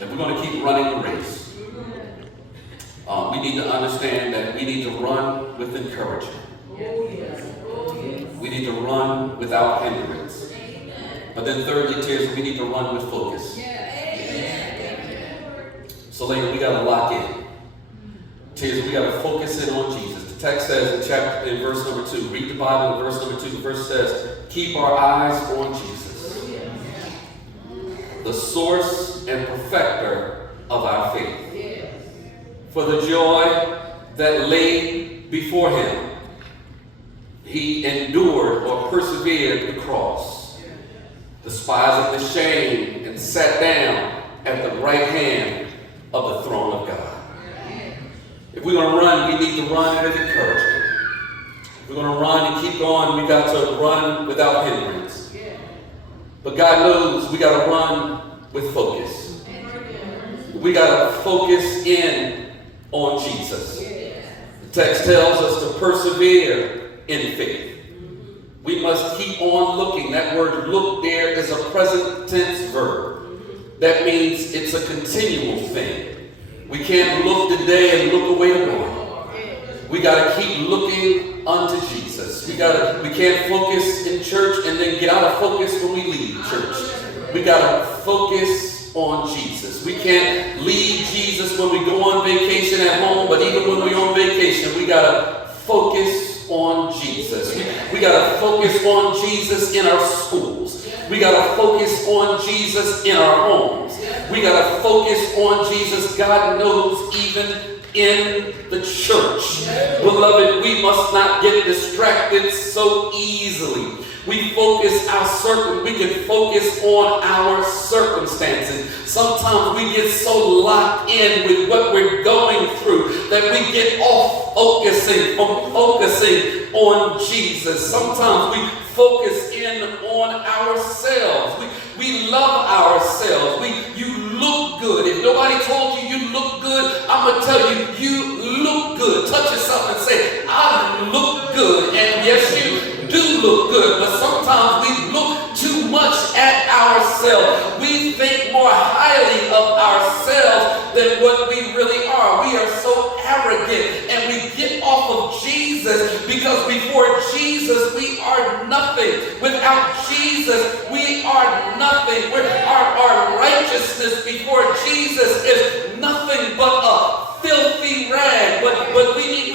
If we're going to keep running the race, we need to understand that we need to run with encouragement. We need to run without hindrance. But then thirdly, Tears, we need to run with focus. So later, we got to lock in. Tears, we got to focus in on Jesus. The text says in verse number 2, read the Bible in verse number 2. The verse says, keep our eyes on Jesus, the source and perfecter of our faith. For the joy that lay before him, he endured or persevered the cross, despising the shame, and sat down at the right hand of the throne of God. If we're going to run, we need to run with encouragement. If we're going to run and keep going, we got to run without hindrance. But God knows we got to run with focus. We got to focus in on Jesus. The text tells us to persevere in faith. We must keep on looking. That word look there is a present tense verb. That means it's a continual thing. We can't look today and look away tomorrow. We got to keep looking unto Jesus. We can't focus in church and then get out of focus when we leave church. We got to focus on Jesus. We can't leave Jesus when we go on vacation at home, but even when we're on vacation, we got to focus on Jesus. We got to focus on Jesus in our schools. We got to focus on Jesus in our homes. We got to focus on Jesus, God knows, even in the church. Beloved, we must not get distracted so easily. We can focus on our circumstances. Sometimes we get so locked in with what we're going through that we get off focusing on Jesus. Sometimes we focus in on ourselves. We love ourselves. You look good. If nobody told you you look good, I'm going to tell you, you look good. Touch yourself and say, I look good. And yes, you do look good. But sometimes we look too much at ourselves. We think more highly of ourselves than what we really are. We are so arrogant, and we get off of Jesus because before Jesus we are nothing. Without Jesus we are nothing. Our righteousness before Jesus is nothing but a filthy rag. But we need